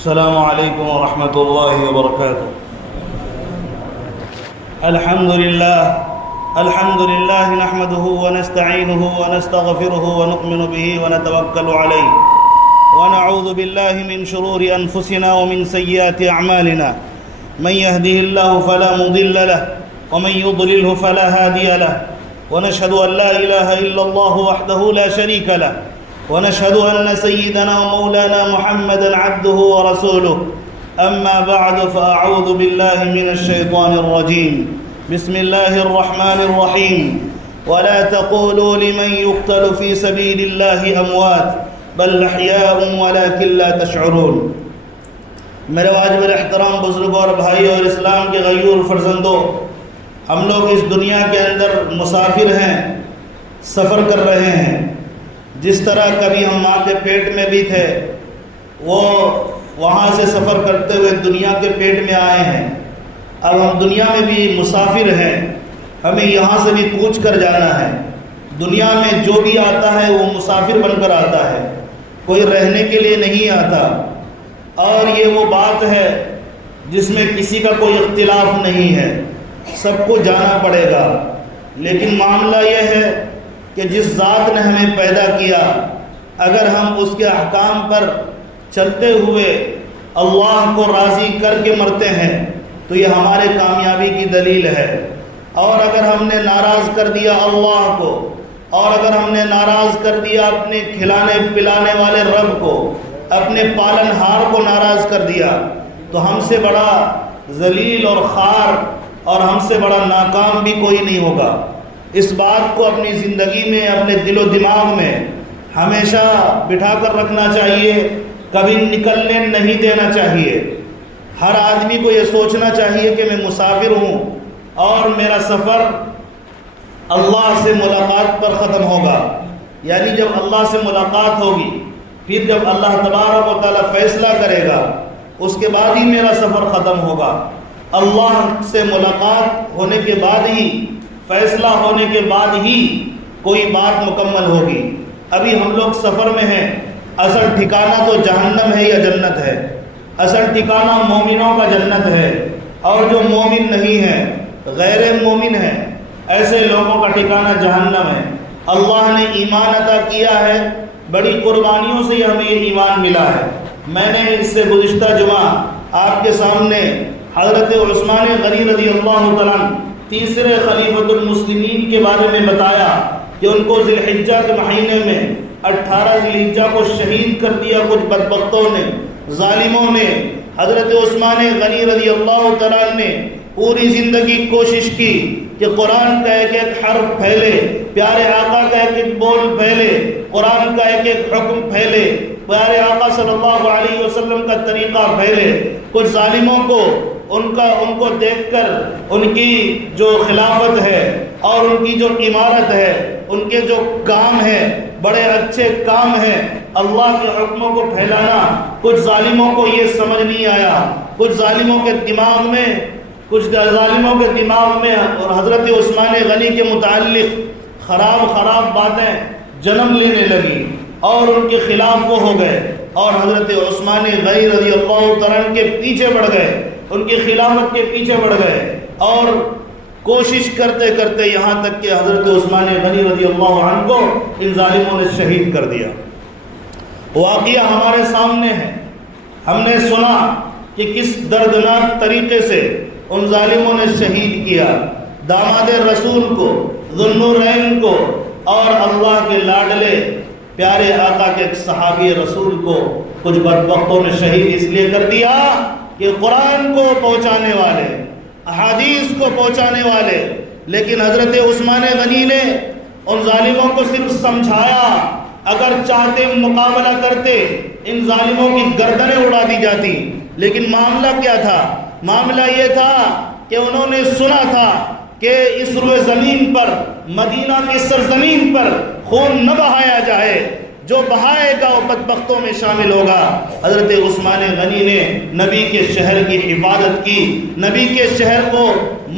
السلام عليكم ورحمة الله وبركاته. الحمد لله نحمده ونستعينه ونستغفره ونؤمن به ونتوكل عليه ونعوذ بالله من شرور أنفسنا ومن سيئات أعمالنا. من يهده الله فلا مضل له ومن يضلله فلا هادي له، ونشهد أن لا إله إلا الله وحده لا شريك له، ونشهد أن سيدنا ومولانا محمدا عبده ورسوله. أما بعد فأعوذ بالله من الشيطان الرجيم. بسم الله الرحمن الرحيم. ولا تقولوا لمن يقتل في سبيل الله أموات بل أحياء ولكن لا تشعرون. میرے واجب الاحترام بزرگوں اور بھائیوں اور اسلام کے غیور فرزندوں، ہم لوگ اس دنیا کے اندر مسافر ہیں، سفر کر رہے ہیں. جس طرح کبھی ہم ماں کے پیٹ میں بھی تھے، وہ وہاں سے سفر کرتے ہوئے دنیا کے پیٹ میں آئے ہیں. اب ہم دنیا میں بھی مسافر ہیں، ہمیں یہاں سے بھی کوچ کر جانا ہے. دنیا میں جو بھی آتا ہے وہ مسافر بن کر آتا ہے، کوئی رہنے کے لیے نہیں آتا. اور یہ وہ بات ہے جس میں کسی کا کوئی اختلاف نہیں ہے، سب کو جانا پڑے گا. لیکن معاملہ یہ ہے کہ جس ذات نے ہمیں پیدا کیا، اگر ہم اس کے احکام پر چلتے ہوئے اللہ کو راضی کر کے مرتے ہیں تو یہ ہمارے کامیابی کی دلیل ہے. اور اگر ہم نے ناراض کر دیا اللہ کو، اور اگر ہم نے ناراض کر دیا اپنے کھلانے پلانے والے رب کو، اپنے پالن ہار کو ناراض کر دیا، تو ہم سے بڑا ذلیل اور خوار اور ہم سے بڑا ناکام بھی کوئی نہیں ہوگا. اس بات کو اپنی زندگی میں، اپنے دل و دماغ میں ہمیشہ بٹھا کر رکھنا چاہیے، کبھی نکلنے نہیں دینا چاہیے. ہر آدمی کو یہ سوچنا چاہیے کہ میں مسافر ہوں اور میرا سفر اللہ سے ملاقات پر ختم ہوگا. یعنی جب اللہ سے ملاقات ہوگی، پھر جب اللہ تبارک و تعالیٰ فیصلہ کرے گا، اس کے بعد ہی میرا سفر ختم ہوگا. اللہ سے ملاقات ہونے کے بعد ہی، فیصلہ ہونے کے بعد ہی کوئی بات مکمل ہوگی. ابھی ہم لوگ سفر میں ہیں. اصل ٹھکانہ تو جہنم ہے یا جنت ہے؟ اصل ٹھکانہ مومنوں کا جنت ہے، اور جو مومن نہیں ہے، غیر مومن ہے، ایسے لوگوں کا ٹھکانہ جہنم ہے. اللہ نے ایمان عطا کیا ہے، بڑی قربانیوں سے ہمیں یہ ایمان ملا ہے. میں نے اس سے گزشتہ جمعہ آپ کے سامنے حضرت عثمان غنی رضی اللہ تعالیٰ عنہ، تیسرے خلیفۃ المسلمین کے بارے میں بتایا کہ ان کو ذی الحجہ کے مہینے میں 18 ذی الحجہ کو شہید کر دیا کچھ بدبختوں نے، ظالموں نے. حضرت عثمان غنی رضی اللہ تعالیٰ عنہ نے پوری زندگی کوشش کی کہ قرآن کا ایک ایک حرف پھیلے، پیارے آقا کا ایک ایک بول پھیلے، قرآن کا ایک ایک حکم پھیلے، پیارے آقا صلی اللہ علیہ وسلم کا طریقہ پھیلے. کچھ ظالموں کو ان کو دیکھ کر ان کی جو خلافت ہے اور ان کی جو عمارت ہے، ان کے جو کام ہیں، بڑے اچھے کام ہیں، اللہ کے حکموں کو پھیلانا، کچھ ظالموں کو یہ سمجھ نہیں آیا. کچھ ظالموں کے دماغ میں اور حضرت عثمان غنی کے متعلق خراب باتیں جنم لینے لگی اور ان کے خلاف وہ ہو گئے، اور حضرت عثمان غنی رضی اللہ تعالیٰ عنہ کے پیچھے بڑھ گئے، ان کی خلافت کے پیچھے بڑھ گئے، اور کوشش کرتے کرتے یہاں تک کہ حضرت عثمان غنی رضی اللہ عنہ کو ان ظالموں نے شہید کر دیا. واقعہ ہمارے سامنے ہے. ہم نے سنا کہ کس دردناک طریقے سے ان ظالموں نے شہید کیا داماد رسول کو، ذو النورین کو، اور اللہ کے لاڈلے پیارے آقا کے ایک صحابی رسول کو کچھ بدبختوں نے شہید اس لیے کر دیا کہ قرآن کو پہنچانے والے، احادیث کو پہنچانے والے. لیکن حضرت عثمان غنی نے ان ظالموں کو صرف سمجھایا. اگر چاہتے مقابلہ کرتے، ان ظالموں کی گردنیں اڑا دی جاتی. لیکن معاملہ کیا تھا؟ معاملہ یہ تھا کہ انہوں نے سنا تھا کہ اس روئے زمین پر، مدینہ کی سرزمین پر خون نہ بہایا جائے، جو بہائے گا وہ بدبختوں میں شامل ہوگا. حضرت عثمان غنی نے نبی کے شہر کی حفاظت کی، نبی کے شہر کو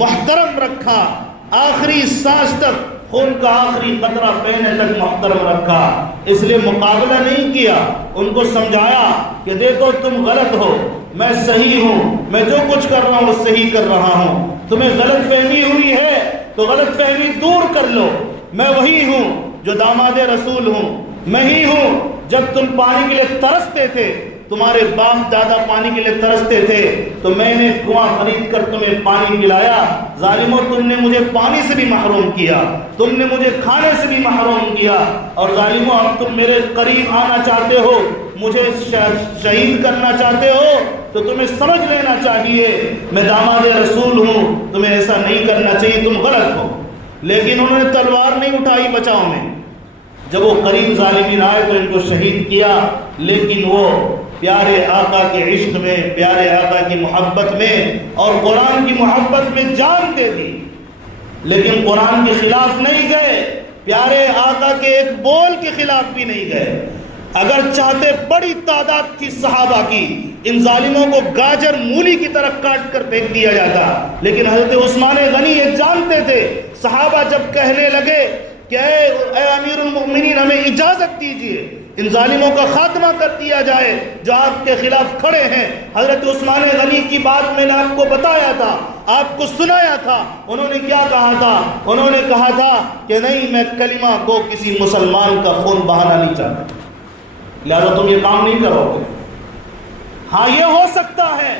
محترم رکھا، آخری سانس تک خون کا آخری قطرہ پینے تک محترم رکھا، اس لیے مقابلہ نہیں کیا، ان کو سمجھایا کہ دیکھو تم غلط ہو، میں صحیح ہوں، میں جو کچھ کر رہا ہوں وہ صحیح کر رہا ہوں، تمہیں غلط فہمی ہوئی ہے تو غلط فہمی دور کر لو، میں وہی ہوں جو داماد رسول ہوں، میں ہی ہوں جب تم پانی کے لیے ترستے تھے، تمہارے باپ دادا پانی کے لیے ترستے تھے تو میں نے کنواں خرید کر تمہیں پانی پلایا، ظالموں تم نے مجھے پانی سے بھی محروم کیا، تم نے مجھے کھانے سے بھی محروم کیا، اور ظالموں اب تم میرے قریب آنا چاہتے ہو، مجھے شہید کرنا چاہتے ہو تو تمہیں سمجھ لینا چاہیے میں داماد رسول ہوں، تمہیں ایسا نہیں کرنا چاہیے، تم غلط ہو۔ لیکن انہوں نے تلوار نہیں اٹھائی بچاؤ میں، جب وہ قریب ظالمین آئے تو ان کو شہید کیا، لیکن وہ پیارے آقا کے عشق میں، پیارے آقا کی محبت میں اور قرآن کی محبت میں جان دے دی، لیکن قرآن کے خلاف نہیں گئے، پیارے آقا کے ایک بول کے خلاف بھی نہیں گئے۔ اگر چاہتے بڑی تعداد تھی صحابہ کی، ان ظالموں کو گاجر مولی کی طرح کاٹ کر پھینک دیا جاتا، لیکن حضرت عثمان غنی یہ جانتے تھے، صحابہ جب کہنے لگے کہ اے امیر المؤمنین ہمیں اجازت دیجیے ان ظالموں کا خاتمہ کر دیا جائے جو آپ کے خلاف کھڑے ہیں، حضرت عثمان غنی کی بات میں نے آپ کو بتایا تھا، آپ کو سنایا تھا، انہوں نے کیا کہا تھا؟ انہوں نے کہا تھا کہ نہیں، میں کلمہ کو کسی مسلمان کا خون بہانا نہیں چاہتا، لہذا تم یہ کام نہیں کرو گے۔ ہاں یہ ہو سکتا ہے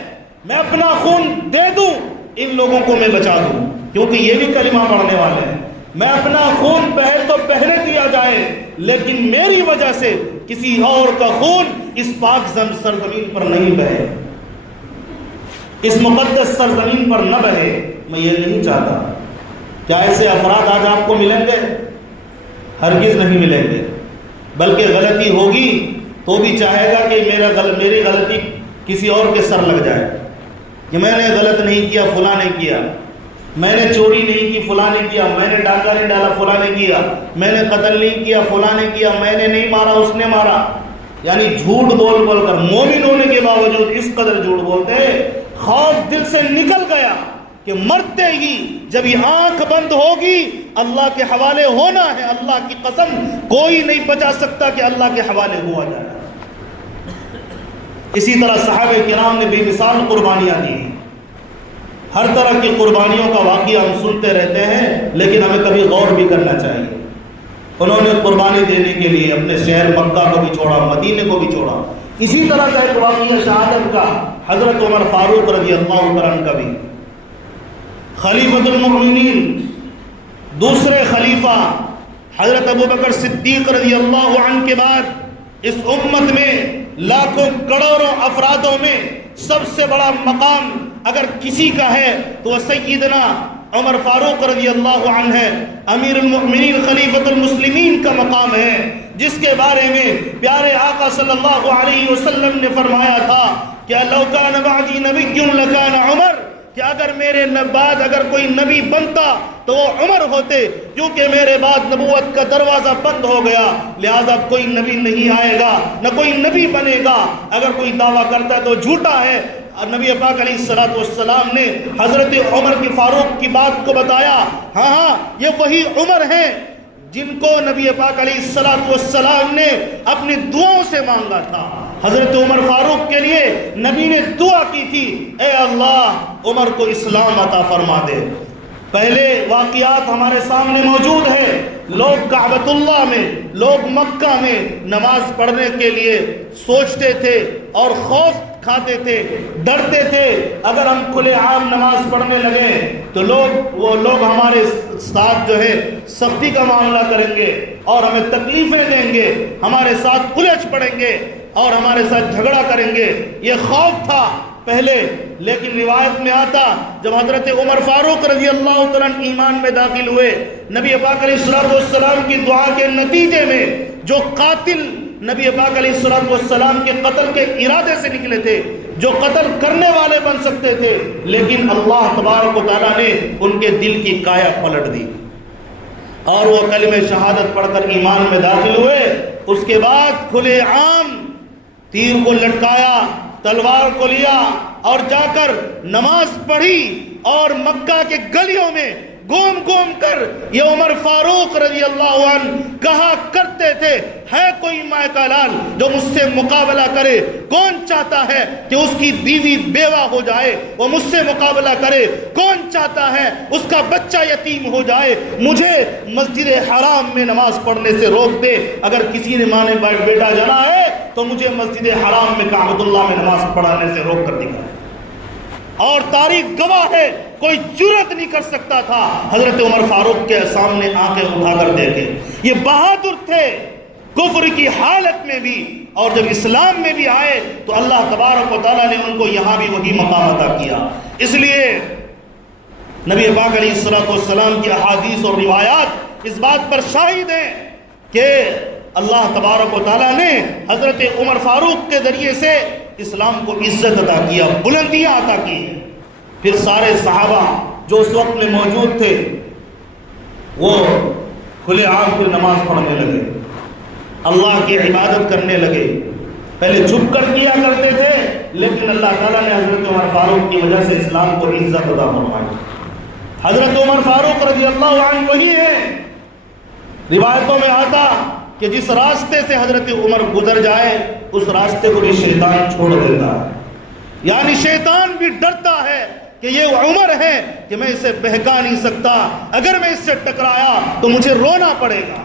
میں اپنا خون دے دوں، ان لوگوں کو میں بچا دوں، کیونکہ یہ بھی کلمہ پڑھنے والے ہیں، میں اپنا خون پہلے تو پہلے دیا جائے، لیکن میری وجہ سے کسی اور کا خون اس پاک سرزمین پر نہیں بہے، اس مقدس سرزمین پر نہ بہے، میں یہ نہیں چاہتا۔ کیا ایسے افراد آج آپ کو ملیں گے؟ ہرگز نہیں ملیں گے، بلکہ غلطی ہوگی تو بھی چاہے گا کہ میری غلطی کسی اور کے سر لگ جائے، کہ میں نے غلط نہیں کیا، فلاں نے کیا، میں نے چوری نہیں کی، فلاں نے کیا، میں نے ڈاکہ نہیں ڈالا، فلاں نے کیا، میں نے قتل نہیں کیا، فلاں نے کیا، میں نے نہیں مارا، اس نے مارا۔ یعنی جھوٹ بول بول کر مومن ہونے کے باوجود اس قدر جھوٹ بولتے ہیں، خوف دل سے نکل گیا کہ مرتے ہی جب یہ آنکھ بند ہوگی اللہ کے حوالے ہونا ہے، اللہ کی قسم کوئی نہیں بچا سکتا کہ اللہ کے حوالے ہوا جائے۔ اسی طرح صحابہ کرام نے بے مثال قربانیاں دی، ہر طرح کی قربانیوں کا واقعہ ہم سنتے رہتے ہیں، لیکن ہمیں کبھی غور بھی کرنا چاہیے۔ انہوں نے قربانی دینے کے لیے اپنے شہر مکہ کو بھی چھوڑا، مدینے کو بھی چھوڑا۔ اسی طرح کا ایک واقعہ شہادت کا حضرت عمر فاروق رضی اللہ عنہ کا بھی، خلیفۃ المؤمنین دوسرے خلیفہ حضرت ابوبکر صدیق رضی اللہ عنہ کے بعد اس امت میں لاکھوں کروڑوں افرادوں میں سب سے بڑا مقام اگر کسی کا ہے تو وہ سیدنا عمر فاروق رضی اللہ عنہ ہے، امیر المؤمنین خلیفۃ المسلمین کا مقام ہے، جس کے بارے میں پیارے آقا صلی اللہ علیہ وسلم نے فرمایا تھا کہ لو کان بعدی نبی لکان عمر، کہ اگر میرے بعد اگر کوئی نبی بنتا تو وہ عمر ہوتے، کیونکہ میرے بعد نبوت کا دروازہ بند ہو گیا، لہذا کوئی نبی نہیں آئے گا، نہ کوئی نبی بنے گا، اگر کوئی دعویٰ کرتا ہے تو جھوٹا ہے۔ نبی پاک علیہ السلام نے حضرت عمر کی فاروق کی بات کو بتایا، ہاں یہ وہی عمر ہیں جن کو نبی پاک علیہ السلام نے اپنی دعاؤں سے مانگا تھا۔ حضرت عمر فاروق کے لیے نبی نے دعا کی تھی، اے اللہ عمر کو اسلام عطا فرما دے۔ پہلے واقعات ہمارے سامنے موجود ہے، لوگ کعبۃ اللہ میں، لوگ مکہ میں نماز پڑھنے کے لیے سوچتے تھے اور خوف کھاتے تھے، ڈرتے تھے اگر ہم کھلے عام نماز پڑھنے لگے تو وہ لوگ ہمارے ساتھ جو ہے سختی کا معاملہ کریں گے اور ہمیں تکلیفیں دیں گے، ہمارے ساتھ الجھ پڑیں گے اور ہمارے ساتھ جھگڑا کریں گے، یہ خوف تھا پہلے۔ لیکن روایت میں آتا جب حضرت عمر فاروق رضی اللہ تعالیٰ ایمان میں داخل ہوئے، نبی پاک علیہ السلام کی دعا کے نتیجے میں جو قاتل نبی پاک علیہ السلام کے قتل کے ارادے سے نکلے تھے، جو قتل کرنے والے بن سکتے تھے، لیکن اللہ تبارک و تعالیٰ نے ان کے دل کی کایا پلٹ دی اور وہ کلمہ شہادت پڑھ کر ایمان میں داخل ہوئے۔ اس کے بعد کھلے عام تیر کو لٹکایا، تلوار کو لیا اور جا کر نماز پڑھی اور مکہ کے گلیوں میں گھوم گھوم کر یہ عمر فاروق رضی اللہ عنہ کہا کرتے تھے، ہے کوئی ماء کا لال جو مجھ سے مقابلہ کرے؟ کون چاہتا ہے کہ اس کی بیوی بیوہ ہو جائے وہ مجھ سے مقابلہ کرے؟ کون چاہتا ہے اس کا بچہ یتیم ہو جائے؟ مجھے مسجد حرام میں نماز پڑھنے سے روک دے، اگر کسی نے ماں نے بیٹا جنا ہے تو مجھے مسجد حرام میں کعبۃ اللہ میں نماز پڑھانے سے روک کر دکھائے۔ اور تاریخ گواہ ہے، کوئی جرأت نہیں کر سکتا تھا حضرت عمر فاروق کے سامنے آنکھیں اٹھا کر دیکھے۔ یہ بہادر تھے کفر کی حالت میں بھی، اور جب اسلام میں بھی آئے تو اللہ تبارک و تعالیٰ نے ان کو یہاں بھی وہی مقام عطا کیا۔ اس لیے نبی پاک علیہ الصلوۃ والسلام کی احادیث اور روایات اس بات پر شاہد ہیں کہ اللہ تبارک و تعالیٰ نے حضرت عمر فاروق کے ذریعے سے اسلام کو عزت عطا کیا، بلندیاں عطا کی۔ پھر سارے صحابہ جو اس وقت میں موجود تھے وہ کھلے عام پھر نماز پڑھنے لگے، اللہ کی عبادت کرنے لگے۔ پہلے چھپ کر کیا کرتے تھے، لیکن اللہ تعالیٰ نے حضرت عمر فاروق کی وجہ سے اسلام کو عزت عطا فرمائی۔ حضرت عمر فاروق رضی اللہ عنہ وہی ہے، روایتوں میں آتا کہ جس راستے سے حضرت عمر گزر جائے اس راستے کو بھی شیطان چھوڑ دیتا ہے، یعنی شیطان بھی ڈرتا ہے کہ یہ عمر ہے کہ میں اسے بہکا نہیں سکتا، اگر میں اس سے ٹکرایا تو مجھے رونا پڑے گا۔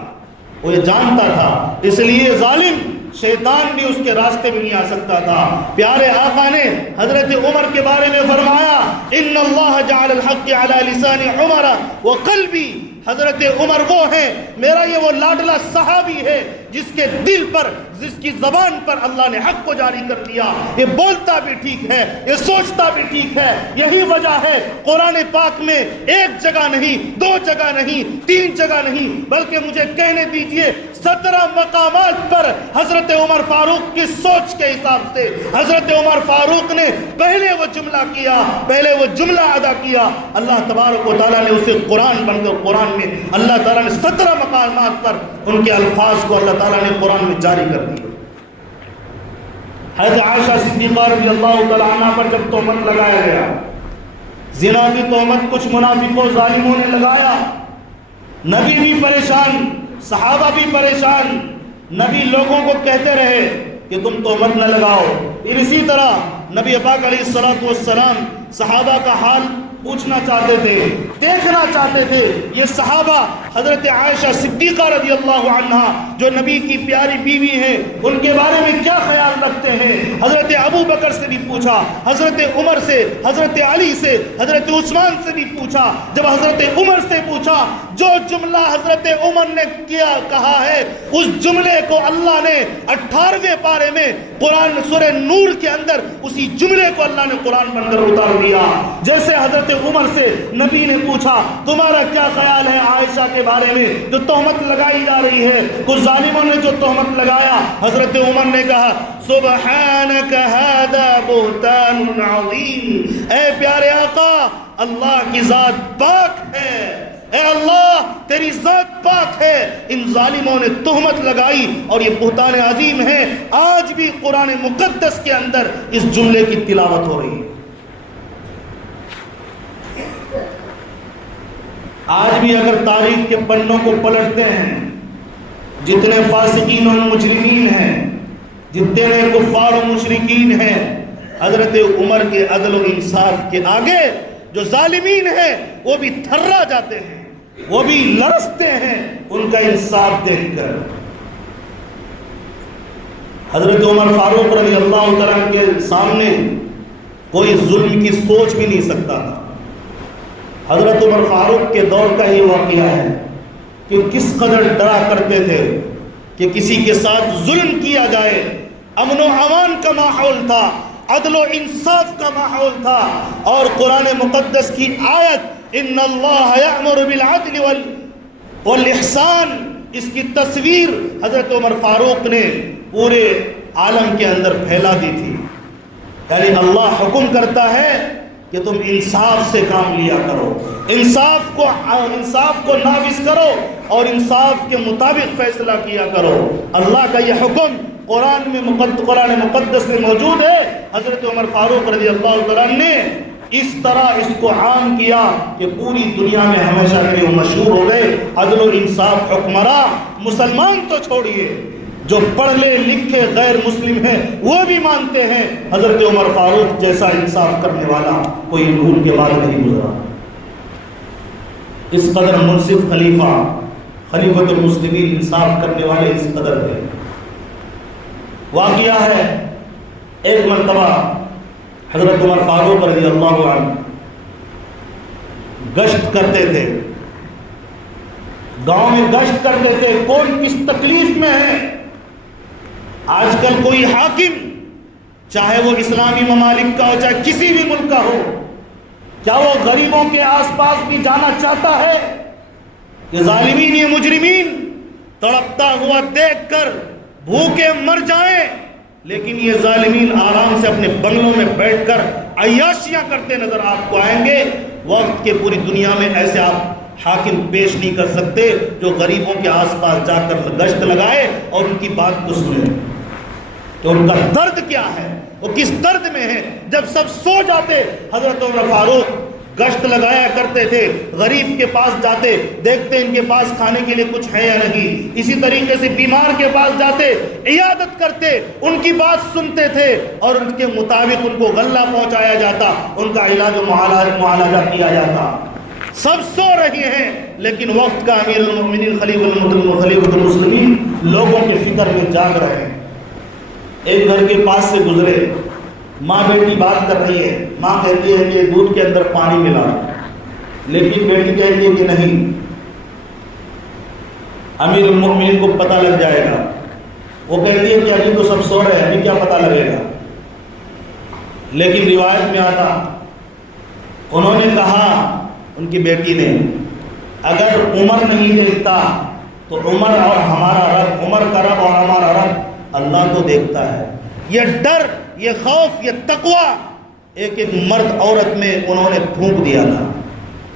وہ یہ جانتا تھا، اس لیے ظالم شیطان بھی اس کے راستے میں نہیں آ سکتا تھا۔ پیارے آقا نے حضرت عمر کے بارے میں فرمایا، ان اللہ جعل الحق علی لسان عمر وقلبی، حضرت عمر وہ ہیں، میرا یہ وہ لاڈلا صحابی ہے جس کے دل پر، جس کی زبان پر اللہ نے حق کو جاری کر دیا۔ یہ بولتا بھی ٹھیک ہے، یہ سوچتا بھی ٹھیک ہے۔ یہی وجہ ہے قرآن پاک میں ایک جگہ نہیں، دو جگہ نہیں، تین جگہ نہیں، بلکہ مجھے کہنے دیجئے 17 مقامات پر حضرت عمر فاروق کی سوچ کے حساب سے حضرت عمر فاروق نے پہلے وہ جملہ کیا، پہلے وہ جملہ ادا کیا۔ اللہ تبارک و تعالیٰ نے اسے قرآن بن کر، قرآن میں اللہ تعالیٰ نے 17 مقامات پر ان کے الفاظ کو اللہ تعالیٰ نے قرآن میں جاری کر دیا۔ حضرت عائشہ صدیقہ رضی اللہ تعالیٰ عنہ پر جب تہمت لگایا گیا، زنا کی تہمت کچھ منافقوں ظالموں نے لگایا، نبی بھی پریشان، صحابہ بھی پریشان، نبی لوگوں کو کہتے رہے کہ تم تہمت نہ لگاؤ۔ پھر اسی طرح نبی پاک علیہ الصلوۃ والسلام صحابہ کا حال پوچھنا چاہتے تھے، دیکھنا چاہتے تھے۔ یہ صحابہ حضرت عائشہ صدیقہ رضی اللہ عنہا جو نبی کی پیاری بیوی ہیں ان کے بارے میں کیا خیال رکھتے ہیں۔ حضرت ابو بکر سے بھی پوچھا، حضرت عمر سے، حضرت علی سے، حضرت عثمان سے بھی پوچھا۔ جب حضرت عمر سے پوچھا، جو جملہ حضرت عمر نے کہا ہے اس جملے کو اللہ نے 18ویں پارے میں قرآن سورہ نور کے اندر اسی جملے کو اللہ نے قرآن بن کر اتار دیا۔ جیسے حضرت عمر سے نبی نے پوچھا تمہارا کیا خیال ہے عائشہ کے بارے میں جو تہمت لگائی جا رہی ہے، کچھ ظالموں نے جو تہمت لگایا، حضرت عمر نے کہا سبحانک ھذا بہتان عظیم، اے پیارے آقا اللہ کی ذات پاک ہے، اے اللہ تیری ذات پاک ہے، ان ظالموں نے تہمت لگائی اور یہ بہتان عظیم ہے۔ آج بھی قرآن مقدس کے اندر اس جملے کی تلاوت ہو رہی ہے۔ آج بھی اگر تاریخ کے پنوں کو پلٹتے ہیں، جتنے فاسقین و مجرمین ہیں، جتنے کفار و مشرکین ہیں، حضرت عمر کے عدل و انصاف کے آگے جو ظالمین ہیں وہ بھی تھرا جاتے ہیں، وہ بھی لرزتے ہیں ان کا انصاف دیکھ کر۔ حضرت عمر فاروق رضی اللہ تعالیٰ کے سامنے کوئی ظلم کی سوچ بھی نہیں سکتا تھا۔ حضرت عمر فاروق کے دور کا ہی واقعہ ہے کہ کس قدر ڈرا کرتے تھے کہ کسی کے ساتھ ظلم کیا جائے۔ امن و امان کا ماحول تھا، عدل و انصاف کا ماحول تھا، اور قرآن مقدس کی آیت ان اللہ یأمر بالعدل والاحسان، اس کی تصویر حضرت عمر فاروق نے پورے عالم کے اندر پھیلا دی تھی۔ یعنی اللہ حکم کرتا ہے کہ تم انصاف سے کام لیا کرو، انصاف کو نافذ کرو اور انصاف کے مطابق فیصلہ کیا کرو۔ اللہ کا یہ حکم قرآن مقدس میں موجود ہے۔ حضرت عمر فاروق رضی اللہ تعالیٰ نے اس طرح اس کو عام کیا کہ پوری دنیا میں ہمیشہ کے لیے مشہور ہو گئے عدل و انصاف حکمراں۔ مسلمان تو چھوڑیے، جو پڑھے لکھے غیر مسلم ہیں وہ بھی مانتے ہیں حضرت عمر فاروق جیسا انصاف کرنے والا کوئی ان کے بعد نہیں گزرا۔ اس قدر منصف خلیفۃ المسلمین انصاف کرنے والے اس قدر تھے۔ واقعہ ہے ایک مرتبہ حضرت عمر فاروق رضی اللہ عنہ گشت کرتے تھے، گاؤں میں گشت کرتے تھے، کون کس تکلیف میں ہے۔ آج کل کوئی حاکم، چاہے وہ اسلامی ممالک کا ہو چاہے کسی بھی ملک کا ہو، کیا وہ غریبوں کے آس پاس بھی جانا چاہتا ہے؟ یہ ظالمین، یہ مجرمین تڑپتا ہوا دیکھ کر بھوکے مر جائیں، لیکن یہ ظالمین آرام سے اپنے بنگلوں میں بیٹھ کر عیاشیاں کرتے نظر آپ کو آئیں گے۔ وقت کے پوری دنیا میں ایسے آپ حاکم پیش نہیں کر سکتے جو غریبوں کے آس پاس جا کر گشت لگائے اور ان کی بات کو سنے کہ ان کا درد کیا ہے، وہ کس درد میں ہے۔ جب سب سو جاتے حضرت عمر فاروق گشت لگایا کرتے تھے، غریب کے پاس جاتے، دیکھتے ان کے پاس کھانے کے لیے کچھ ہے یا نہیں، اسی طریقے سے بیمار کے پاس جاتے، عیادت کرتے، ان کی بات سنتے تھے اور ان کے مطابق ان کو غلہ پہنچایا جاتا، ان کا علاج و معالجہ کیا جاتا۔ سب سو رہے ہیں لیکن وقت کا امیر المؤمنین خلیفۃ المسلمین لوگوں کے فکر میں جاگ رہے ہیں۔ ایک گھر کے پاس سے گزرے، ماں بیٹی بات کر رہی ہے، ماں کہتی ہے کہ دودھ کے اندر پانی ملا، لیکن بیٹی کہتی ہے کہ نہیں، امیر المؤمنین کو پتہ لگ جائے گا۔ وہ کہتی ہے کہ ابھی تو سب سو رہے ہیں، ابھی کیا پتہ لگے گا۔ لیکن روایت میں آتا، انہوں نے کہا، ان کی بیٹی نے، اگر عمر نہیں دیکھتا تو عمر اور ہمارا رب، عمر کا رب اور ہمارا رب اللہ تو دیکھتا ہے۔ یہ ڈر، یہ خوف، یہ تقوی ایک ایک مرد عورت میں انہوں نے پھونک دیا تھا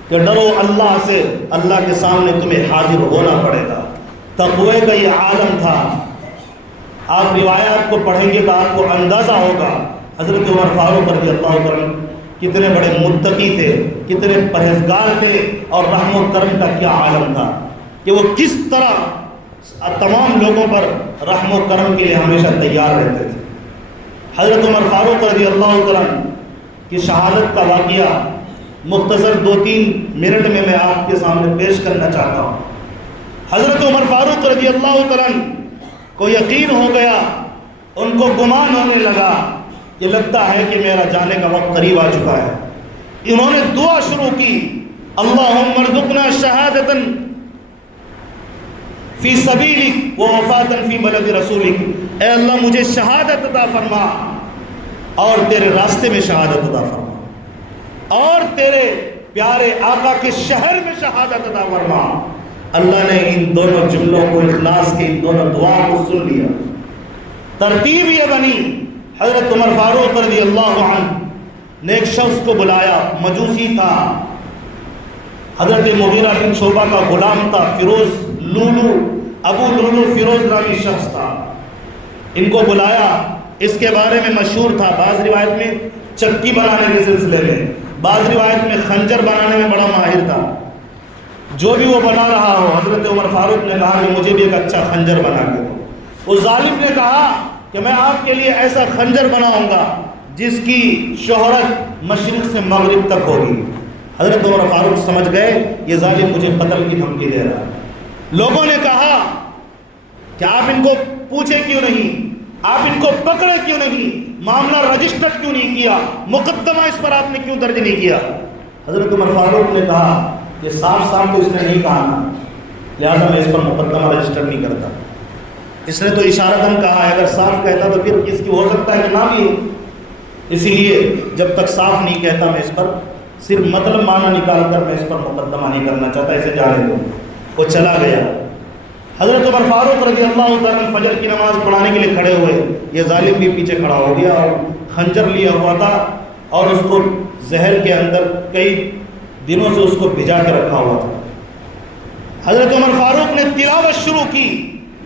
کہ ڈرو اللہ سے، اللہ کے سامنے تمہیں حاضر ہونا پڑے گا۔ تقوی کا یہ عالم تھا۔ آپ روایات کو پڑھیں گے تو آپ کو اندازہ ہوگا حضرت عمر فاروق رضی اللہ عنہ کتنے بڑے متقی تھے، کتنے پرہیزگار تھے، اور رحم و کرم کا کیا عالم تھا کہ وہ کس طرح تمام لوگوں پر رحم و کرم کے لیے ہمیشہ تیار رہتے تھے۔ حضرت عمر فاروق رضی اللہ عنہ کی شہادت کا واقعہ مختصر 2-3 منٹ میں آپ کے سامنے پیش کرنا چاہتا ہوں۔ حضرت عمر فاروق رضی اللہ عنہ کو یقین ہو گیا، ان کو گمان ہونے لگا کہ لگتا ہے کہ میرا جانے کا وقت قریب آ چکا ہے۔ انہوں نے دعا شروع کی، اللہم ارزقنا شہادتا فی سبیلک و وفاتا فی بلد رسولک، اے اللہ مجھے شہادت عطا فرما اور تیرے راستے میں شہادت عطا فرما، اور تیرے پیارے آقا کے شہر میں شہادت عطا فرما۔ اللہ نے ان دونوں جملوں کو، اخلاص کے ان دونوں دعا کو سن لیا۔ ترتیب یہ بنی، حضرت عمر فاروق رضی اللہ عنہ نے ایک شخص کو بلایا، مجوسی تھا، حضرت مغیرہ بن شعبہ کا غلام تھا، فیروز لولو، ابو لولو فیروز نامی شخص تھا۔ ان کو بلایا، اس کے بارے میں مشہور تھا، بعض روایت میں چکی بنانے کے سلسلے میں، بعض روایت میں خنجر بنانے میں بڑا ماہر تھا۔ جو بھی وہ بنا رہا ہو، حضرت عمر فاروق نے کہا کہ مجھے بھی ایک اچھا خنجر بنا کے دو۔ اس ظالم نے کہا کہ میں آپ کے لیے ایسا خنجر بناؤں گا جس کی شہرت مشرق سے مغرب تک ہوگی۔ حضرت عمر فاروق سمجھ گئے یہ ظالم مجھے قتل کی دھمکی دے رہا ہے۔ لوگوں نے کہا کہ آپ ان کو پوچھے کیوں نہیں، آپ ان کو پکڑے کیوں نہیں، معاملہ رجسٹر کیوں نہیں کیا، مقدمہ اس پر آپ نے کیوں درج نہیں کیا۔ حضرت عمر فاروق نے کہا یہ صاف صاف تو اس نے نہیں کہا نا، لہذا میں اس پر مقدمہ رجسٹر نہیں کرتا۔ اس نے تو اشارتاً کہا ہے، اگر صاف کہتا تو پھر اس کی ہو سکتا ہے کہ نہ بھی، اسی لیے جب تک صاف نہیں کہتا میں اس پر صرف مطلب معنی نکال کر میں اس پر مقدمہ نہیں کرنا چاہتا، اسے جانے دو۔ وہ چلا گیا۔ حضرت عمر فاروق رضی اللہ عنہ فجر کی نماز پڑھانے کے لیے کھڑے ہوئے، یہ ظالم بھی پیچھے کھڑا ہو گیا اور خنجر لیا ہوا تھا اور اس کو زہر کے اندر کئی دنوں سے اس کو بھجا کے رکھا ہوا تھا۔ حضرت عمر فاروق نے تلاوت شروع کی،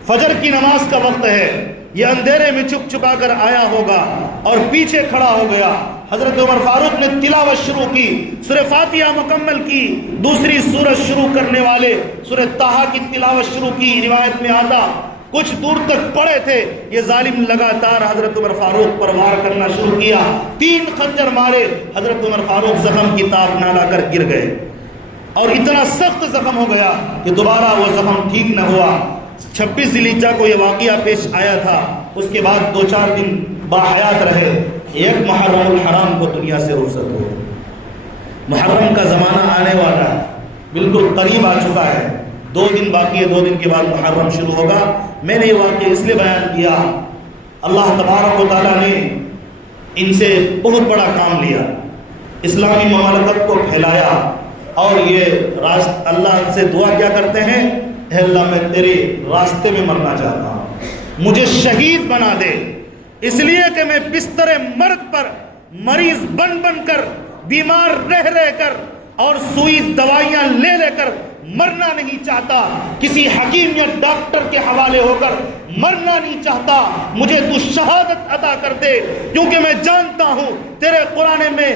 فجر کی نماز کا وقت ہے، یہ اندھیرے میں چھپ چھپا کر آیا ہوگا اور پیچھے کھڑا ہو گیا حضرت عمر فاروق نے تلاوت شروع کی، سورہ فاتحہ مکمل کی، دوسری سورت شروع کرنے والے سورہ طٰہٰ کی تلاوت شروع کی۔ روایت میں آتا کچھ دور تک پڑے تھے، یہ ظالم لگاتار حضرت عمر فاروق پر وار کرنا شروع کیا، 3 خنجر مارے، حضرت عمر فاروق زخم کی تاب نہ لا کر گر گئے، اور اتنا سخت زخم ہو گیا کہ دوبارہ وہ زخم ٹھیک نہ ہوا۔ 26 ذی الحجہ کو یہ واقعہ پیش آیا تھا، اس کے بعد 2-4 دن باحیات رہے، 1 محرم الحرام کو دنیا سے رخصت ہوئے۔ محرم کا زمانہ آنے والا ہے، بالکل قریب آ چکا ہے، 2 دن باقی ہے، 2 دن کے بعد محرم شروع ہوگا۔ میں نے یہ واقعہ اس لیے بیان کیا، اللہ تبارک و تعالیٰ نے ان سے بہت بڑا کام لیا، اسلامی مملکت کو پھیلایا، اور یہ اللہ سے دعا کیا کرتے ہیں، اے اللہ میں تیرے راستے میں مرنا چاہتا ہوں، مجھے شہید بنا دے، اس لیے کہ میں بستر مرگ پر مریض بن بن کر، بیمار رہ کر، اور سوئی دوائیاں لے کر مرنا نہیں چاہتا، کسی حکیم یا ڈاکٹر کے حوالے ہو کر مرنا نہیں چاہتا، مجھے تو شہادت عطا کر دے، کیونکہ میں جانتا ہوں تیرے قرآن میں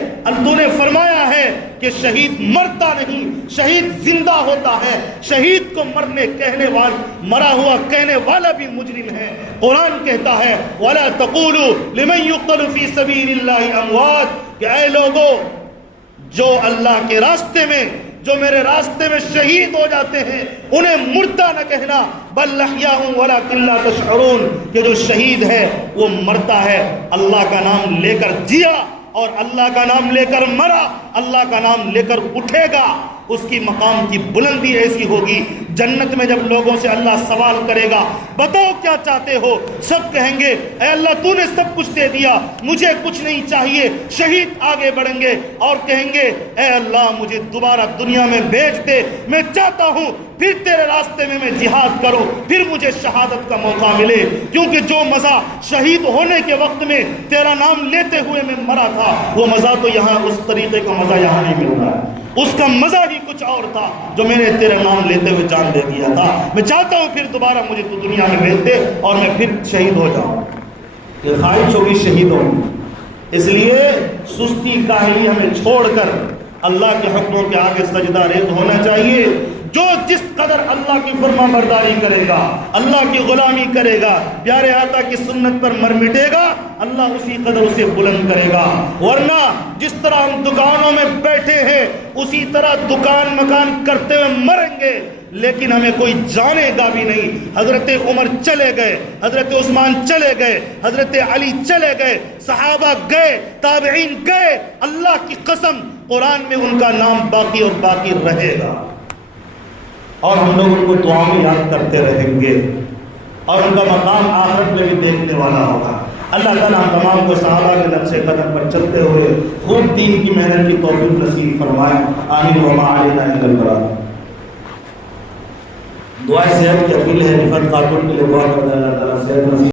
تو نے فرمایا ہے کہ شہید مرتا نہیں، شہید زندہ ہوتا ہے، شہید کو مرا ہوا کہنے والا بھی مجرم ہے۔ قرآن کہتا ہے وَلَا تَقُولُوا لِمَنْ يُقْتَلُ فِي سَبِيلِ اللَّهِ أَمْوَاتٌ، کہ اے لوگو جو اللہ کے راستے میں، جو میرے راستے میں شہید ہو جاتے ہیں، انہیں مردہ نہ کہنا، بل احیاء ولکن لا تشعرون، کہ جو شہید ہے وہ مرتا ہے، اللہ کا نام لے کر جیا اور اللہ کا نام لے کر مرا، اللہ کا نام لے کر اٹھے گا، اس کی مقام کی بلندی ایسی ہوگی، جنت میں جب لوگوں سے اللہ سوال کرے گا بتاؤ کیا چاہتے ہو، سب کہیں گے اے اللہ تو نے سب کچھ دے دیا، مجھے کچھ نہیں چاہیے۔ شہید آگے بڑھیں گے اور کہیں گے اے اللہ مجھے دوبارہ دنیا میں بھیج دے، میں چاہتا ہوں پھر تیرے راستے میں جہاد کرو، پھر مجھے شہادت کا موقع ملے، کیونکہ جو مزہ شہید ہونے کے وقت میں تیرا نام لیتے ہوئے میں مرا تھا، وہ مزہ تو یہاں اس طریقے کا مزہ یہاں نہیں مل رہا ہے، اس کا مزہ ہی کچھ اور تھا جو میں نے تیرے نام لیتے ہوئے جان دے دیا تھا۔ میں چاہتا ہوں پھر دوبارہ مجھے تو دنیا میں بھیج دے اور میں پھر شہید ہو جاؤں۔ یہ خواہش ہوگی شہید ہوگی، اس لیے سستی کاہلی ہمیں چھوڑ کر اللہ کے حکموں کے آگے سجدہ ریز ہونا چاہیے۔ جو جس قدر اللہ کی فرما برداری کرے گا، اللہ کی غلامی کرے گا، پیارے آقا کی سنت پر مر مٹے گا، اللہ اسی قدر اسے بلند کرے گا۔ ورنہ جس طرح ہم دکانوں میں بیٹھے ہیں اسی طرح دکان مکان کرتے ہوئے مریں گے، لیکن ہمیں کوئی جانے گا بھی نہیں۔ حضرت عمر چلے گئے، حضرت عثمان چلے گئے، حضرت علی چلے گئے، صحابہ گئے، تابعین گئے، اللہ کی قسم قرآن میں ان کا نام باقی اور باقی رہے گا، اور ہم لوگ ان کو دعا میں یاد کرتے رہیں گے، اور ان کا مقام آخرت میں بھی دیکھنے والا ہوگا۔ اللہ تعالیٰ ہم تمام کو صحابہ کے نقش قدم پر چلتے ہوئے خوب دین کی محنت کی توفیق نصیب فرمائے، آمین وما علینا الا البلاغ۔ دعائے صحت کی اپیل ہے، رفعت خاتون کے لیے دعا کرتے ہیں، اللہ تعالیٰ صحت نصیب